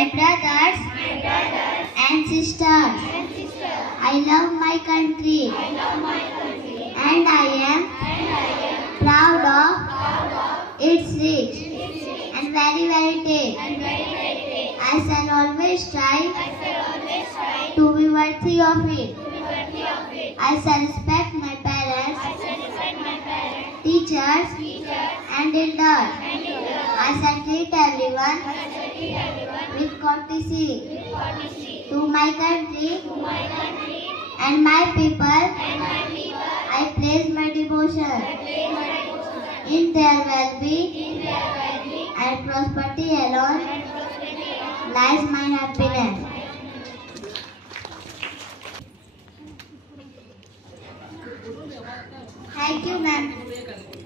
my brothers and sisters. I love my country and I am proud of its rich and very taste. I shall always strive to be worthy of it. I shall respect my parents, teachers and elders. I shall treat everyone with courtesy. To my country and my people, I place my devotion. In their well-being and prosperity alone lies my happiness. Thank you, ma'am.